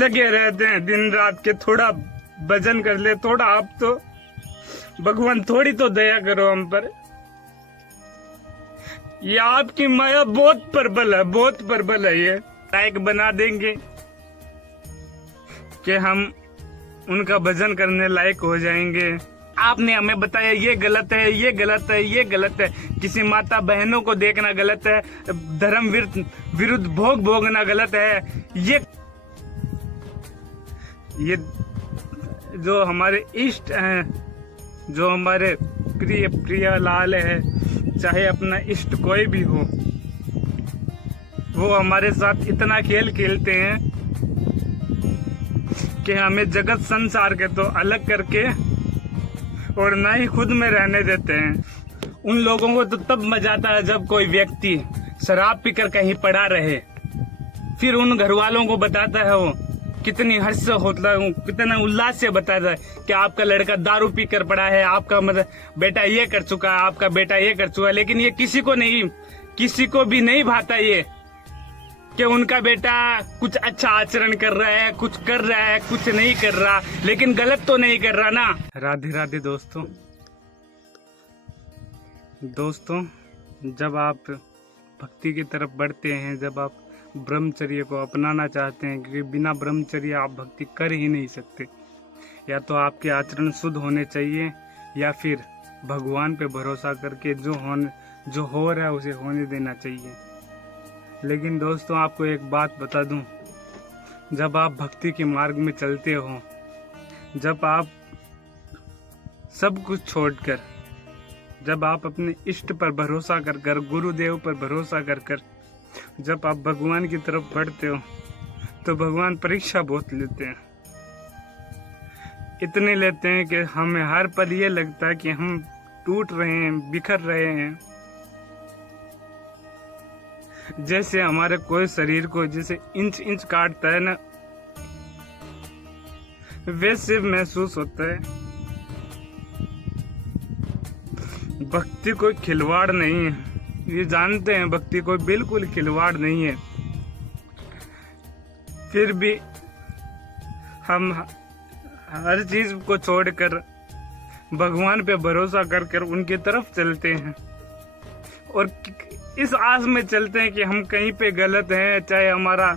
लगे रहते हैं दिन रात के, थोड़ा भजन कर ले, थोड़ा आप तो भगवान थोड़ी तो दया करो हम पर। ये आपकी माया बहुत प्रबल है, बहुत प्रबल है। ये लायक बना देंगे कि हम उनका भजन करने लायक हो जाएंगे। आपने हमें बताया ये गलत है, ये गलत है, ये गलत है। किसी माता बहनों को देखना गलत है, धर्म विरुद्ध भोग भोगना गलत है। ये जो हमारे इष्ट हैं, जो हमारे प्रिय प्रिय लाल है, चाहे अपना इष्ट कोई भी हो, वो हमारे साथ इतना खेल खेलते हैं कि हमें जगत संसार के तो अलग करके और ना ही खुद में रहने देते हैं। उन लोगों को तो तब मजा आता है जब कोई व्यक्ति शराब पीकर कहीं पड़ा रहे, फिर उन घर वालों को बताता है, वो कितनी हर्ष होता है, कितना उल्लास से बताता है कि आपका लड़का दारू पीकर पड़ा है, आपका मतलब बेटा ये कर चुका है, आपका बेटा ये कर चुका है। लेकिन ये किसी को भी नहीं भाता ये कि उनका बेटा कुछ अच्छा आचरण कर रहा है, कुछ कर रहा है, कुछ नहीं कर रहा, लेकिन गलत तो नहीं कर रहा ना। राधे राधे दोस्तों, जब आप भक्ति की तरफ बढ़ते हैं, जब आप ब्रह्मचर्य को अपनाना चाहते हैं, क्योंकि बिना ब्रह्मचर्य आप भक्ति कर ही नहीं सकते। या तो आपके आचरण शुद्ध होने चाहिए, या फिर भगवान पे भरोसा करके जो हो रहा है उसे होने देना चाहिए। लेकिन दोस्तों, आपको एक बात बता दूं, जब आप भक्ति के मार्ग में चलते हो, जब आप सब कुछ छोड़कर, जब आप अपने इष्ट पर भरोसा कर गुरुदेव पर भरोसा कर जब आप भगवान की तरफ बढ़ते हो, तो भगवान परीक्षा बहुत लेते हैं। इतने लेते हैं कि हमें हर पल ये लगता है कि हम टूट रहे हैं, बिखर रहे हैं। जैसे हमारे कोई शरीर को जैसे इंच इंच काटता है ना, वैसे महसूस होता है। भक्ति कोई खिलवाड़ नहीं है, ये जानते हैं, भक्ति कोई बिल्कुल खिलवाड़ नहीं है। फिर भी हम हर चीज को छोड़कर भगवान पे भरोसा कर उनकी तरफ चलते हैं, और इस आस में चलते हैं कि हम कहीं पे गलत हैं, चाहे हमारा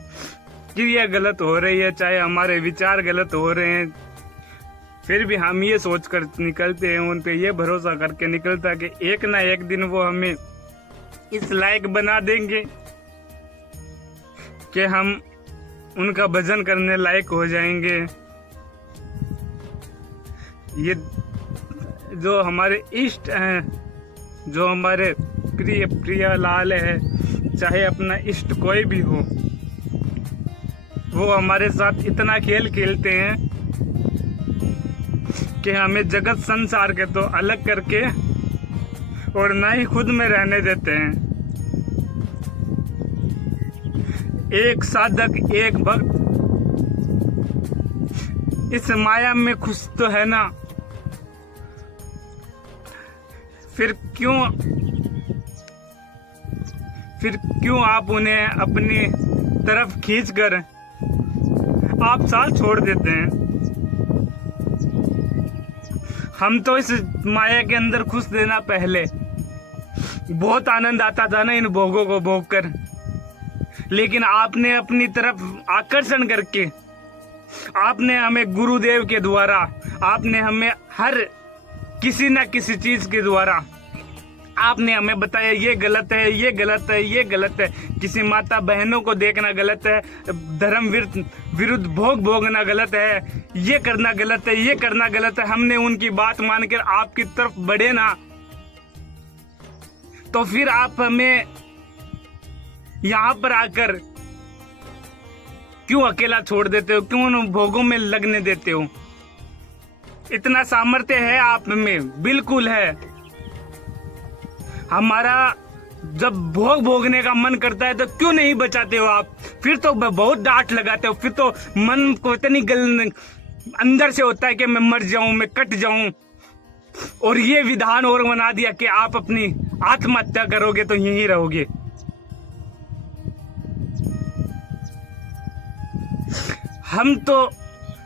क्रिया गलत हो रही है, चाहे हमारे विचार गलत हो रहे हैं, फिर भी हम ये सोचकर निकलते हैं, उन पे ये भरोसा करके निकलता है कि एक ना एक दिन वो हमें इस लायक बना देंगे कि हम उनका भजन करने लायक हो जाएंगे। ये जो हमारे इष्ट हैं, जो हमारे प्रिय प्रिय लाल है, चाहे अपना इष्ट कोई भी हो, वो हमारे साथ इतना खेल खेलते हैं कि हमें जगत संसार के तो अलग करके और ना ही खुद में रहने देते हैं। एक साधक, एक भक्त इस माया में खुश तो है ना, फिर क्यों आप उन्हें अपनी तरफ खींचकर आप साथ छोड़ देते हैं। हम तो इस माया के अंदर खुश देना, पहले बहुत आनंद आता था ना इन भोगों को भोग कर, लेकिन आपने अपनी तरफ आकर्षण करके, आपने हमें गुरुदेव के द्वारा, आपने हमें हर किसी न किसी चीज के द्वारा आपने हमें बताया ये गलत है, ये गलत है, ये गलत है। किसी माता बहनों को देखना गलत है, धर्म विरुद्ध भोग भोगना गलत है, ये करना गलत है, ये करना गलत है। हमने उनकी बात मानकर आपकी तरफ बढ़े ना, तो फिर आप हमें यहाँ पर आकर क्यों अकेला छोड़ देते हो, क्यों उन भोगों में लगने देते हो। इतना सामर्थ्य है आप में, बिल्कुल है। हमारा जब भोग भोगने का मन करता है तो क्यों नहीं बचाते हो आप, फिर तो बहुत डांट लगाते हो, फिर तो मन को इतनी अंदर से होता है कि मैं मर जाऊं, मैं कट जाऊं। और ये विधान और बना दिया कि आप अपनी आत्महत्या करोगे तो यहीं रहोगे। हम तो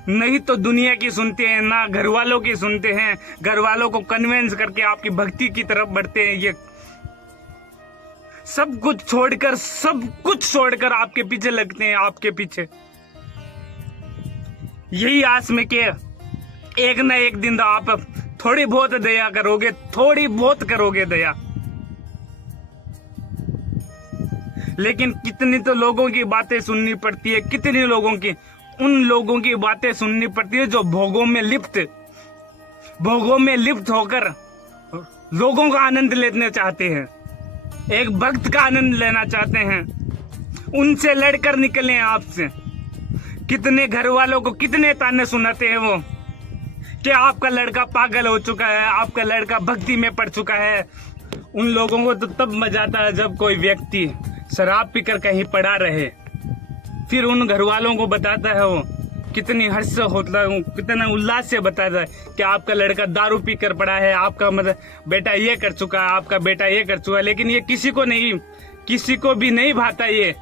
नहीं तो दुनिया की सुनते हैं, ना घर वालों की सुनते हैं। घर वालों को कन्विंस करके आपकी भक्ति की तरफ बढ़ते हैं। ये सब कुछ छोड़कर आपके पीछे लगते हैं, आपके पीछे यही आस में कि एक ना एक दिन आप थोड़ी बहुत दया करोगे, थोड़ी बहुत करोगे दया। लेकिन कितनी तो लोगों की बातें सुननी पड़ती है, कितनी लोगों की, उन लोगों की बातें सुननी पड़ती है जो भोगों में लिप्त होकर लोगों का आनंद लेना चाहते हैं, एक भक्त का आनंद लेना चाहते हैं। उनसे लड़कर निकले आपसे। कितने घर वालों को कितने ताने सुनाते हैं वो कि आपका लड़का पागल हो चुका है, आपका लड़का भक्ति में पड़ चुका है। उन लोगों को तो तब मजा आता है जब कोई व्यक्ति शराब पीकर कहीं पड़ा रहे, फिर उन घर वालों को बताता है वो, कितनी हर्ष होता है, कितना उल्लास से बताता है कि आपका लड़का दारू पीकर पड़ा है, आपका मतलब बेटा ये कर चुका है, आपका बेटा ये कर चुका है। लेकिन ये किसी को भी नहीं भाता ये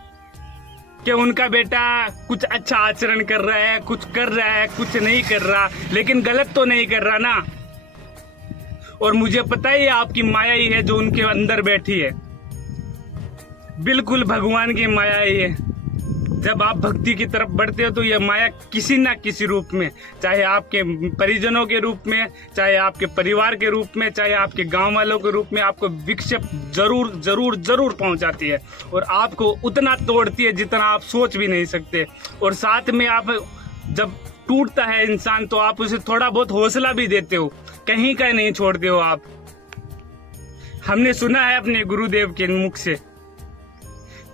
कि उनका बेटा कुछ अच्छा आचरण कर रहा है, कुछ कर रहा है, कुछ नहीं कर रहा, लेकिन गलत तो नहीं कर रहा ना। और मुझे पता है ये आपकी माया ही है जो उनके अंदर बैठी है, बिल्कुल भगवान की माया ही है। जब आप भक्ति की तरफ बढ़ते हो तो यह माया किसी ना किसी रूप में, चाहे आपके परिजनों के रूप में, चाहे आपके परिवार के रूप में, चाहे आपके गांव वालों के रूप में, आपको विक्षेप जरूर जरूर जरूर पहुंचाती है और आपको उतना तोड़ती है जितना आप सोच भी नहीं सकते। और साथ में आप जब टूटता है इंसान तो आप उसे थोड़ा बहुत हौसला भी देते हो, कहीं का नहीं छोड़ते हो आप। हमने सुना है अपने गुरुदेव के मुख से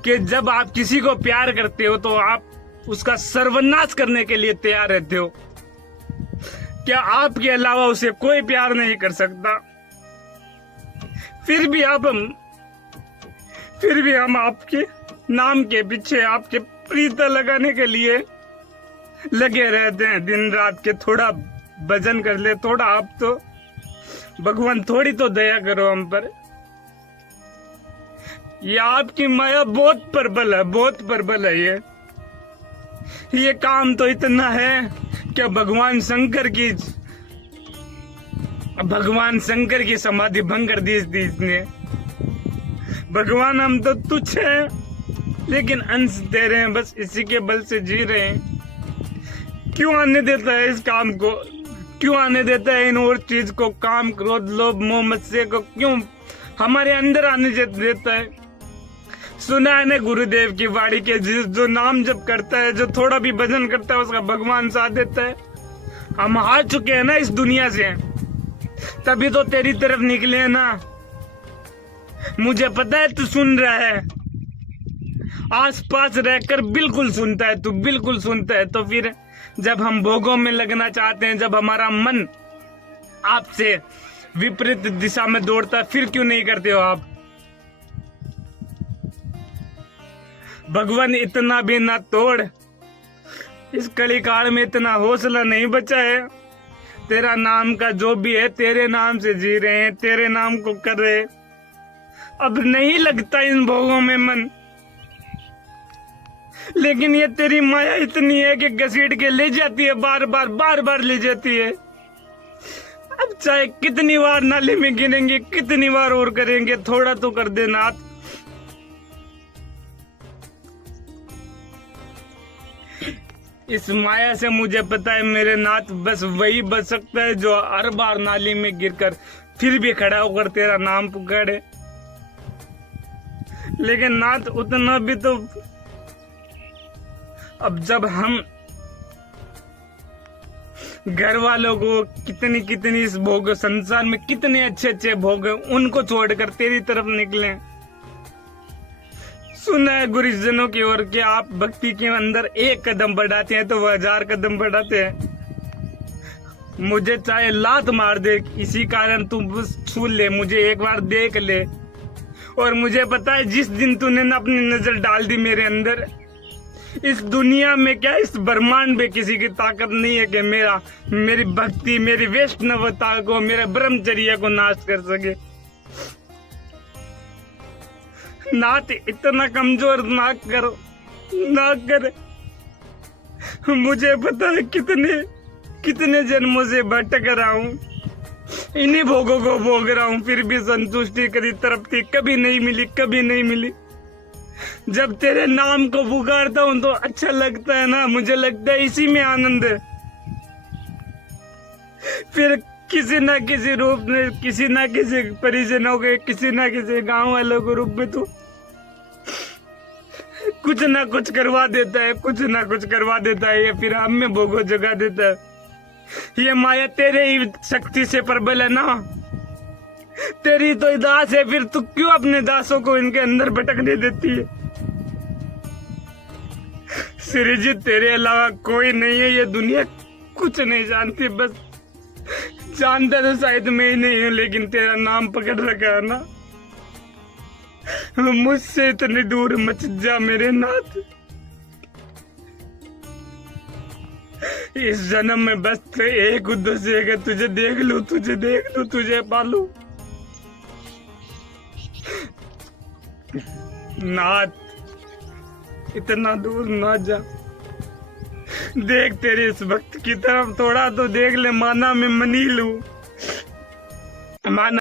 कि जब आप किसी को प्यार करते हो तो आप उसका सर्वनाश करने के लिए तैयार रहते हो। क्या आपके अलावा उसे कोई प्यार नहीं कर सकता? फिर भी हम आपके नाम के पीछे, आपके प्रीत लगाने के लिए लगे रहते हैं दिन रात के। थोड़ा भजन कर ले, थोड़ा आप तो भगवान थोड़ी तो दया करो हम पर। ये आपकी माया बहुत प्रबल है, बहुत प्रबल है। ये काम तो इतना है कि भगवान शंकर की समाधि भंग कर दी इसने। भगवान हम तो तुच्छ हैं, लेकिन अंश दे रहे हैं, बस इसी के बल से जी रहे हैं। क्यों आने देता है इस काम को? क्यों आने देता है इन और चीज को, काम, क्रोध, लोभ, मोह, मत्स्य को क्यों हमारे अंदर आने देता है? सुना है ना गुरुदेव की वाणी के, जो नाम जप करता है, जो थोड़ा भी भजन करता है, उसका भगवान साथ देता है। हम हार चुके हैं ना इस दुनिया से, तभी तो तेरी तरफ निकले हैं ना। मुझे पता है तू सुन रहा है, आसपास रहकर बिल्कुल सुनता है, तू बिल्कुल सुनता है। तो फिर जब हम भोगों में लगना चाहते हैं, जब हमारा मन आपसे विपरीत दिशा में दौड़ता है, फिर क्यों नहीं करते हो आप? भगवान इतना भी ना तोड़, इस कली काल में इतना हौसला नहीं बचा है। तेरा नाम का जो भी है, तेरे नाम से जी रहे हैं, तेरे नाम को कर रहे। अब नहीं लगता इन भोगों में मन, लेकिन ये तेरी माया इतनी है कि घसीट के ले जाती है, बार बार ले जाती है। अब चाहे कितनी बार नाले में गिरेंगे, कितनी बार और करेंगे, थोड़ा तो कर दे नाथ। इस माया से मुझे पता है मेरे नाथ, बस वही बच सकता है जो हर बार नाली में गिरकर फिर भी खड़ा होकर तेरा नाम पुकारे। लेकिन नाथ उतना भी तो, अब जब हम घर वालों को कितनी इस भोग, संसार में कितने अच्छे भोग हैं, उनको छोड़कर तेरी तरफ निकले। सुना है गुरुजनों की ओर कि आप भक्ति के अंदर एक कदम बढ़ाते हैं तो वह 1000 कदम बढ़ाते हैं। मुझे चाहे लात मार दे, इसी कारण तू बस छू ले, मुझे एक बार देख ले। और मुझे पता है जिस दिन तूने ना अपनी नजर डाल दी मेरे अंदर, इस दुनिया में क्या, इस ब्रह्मांड में किसी की ताकत नहीं है कि मेरी भक्ति, मेरी वैष्णवता को, मेरे ब्रह्मचर्य को नाश कर सके। नाथ इतना कमजोर ना कर। मुझे पता है कितने कितने जन्मों से भटक रहा हूँ, इन्हीं भोगों को भोग रहा हूँ, फिर भी संतुष्टि कभी तड़पती कभी नहीं मिली, कभी नहीं मिली। जब तेरे नाम को पुकारता हूँ तो अच्छा लगता है ना, मुझे लगता है इसी में आनंद है। फिर किसी ना किसी रूप में, किसी ना किसी परिजनों के, किसी ना किसी गांव वालों के रूप में तू कुछ ना कुछ करवा देता है, कुछ ना कुछ करवा देता है, ये फिर हम में भोगो जगा देता है। ये माया तेरे ही शक्ति से प्रबल है ना, तेरी तो दास है, फिर तू क्यों अपने दासों को इनके अंदर भटकने देती है? सृजित तेरे अलावा कोई नहीं है, ये दुनिया कुछ नहीं जानती, बस जानता तो शायद मैं ही नहीं हूँ, लेकिन तेरा नाम पकड़ रखा है ना। मुझसे इतनी दूर मत जा मेरे नाथ, इस जन्म में बस एक उद्देश्य है कि तुझे देख लूं, तुझे देख लूं, तुझे पालूं। नाथ इतना दूर ना जा, देख तेरे इस भक्त की तरफ थोड़ा तो देख ले, माना मैं मनी लूं, माना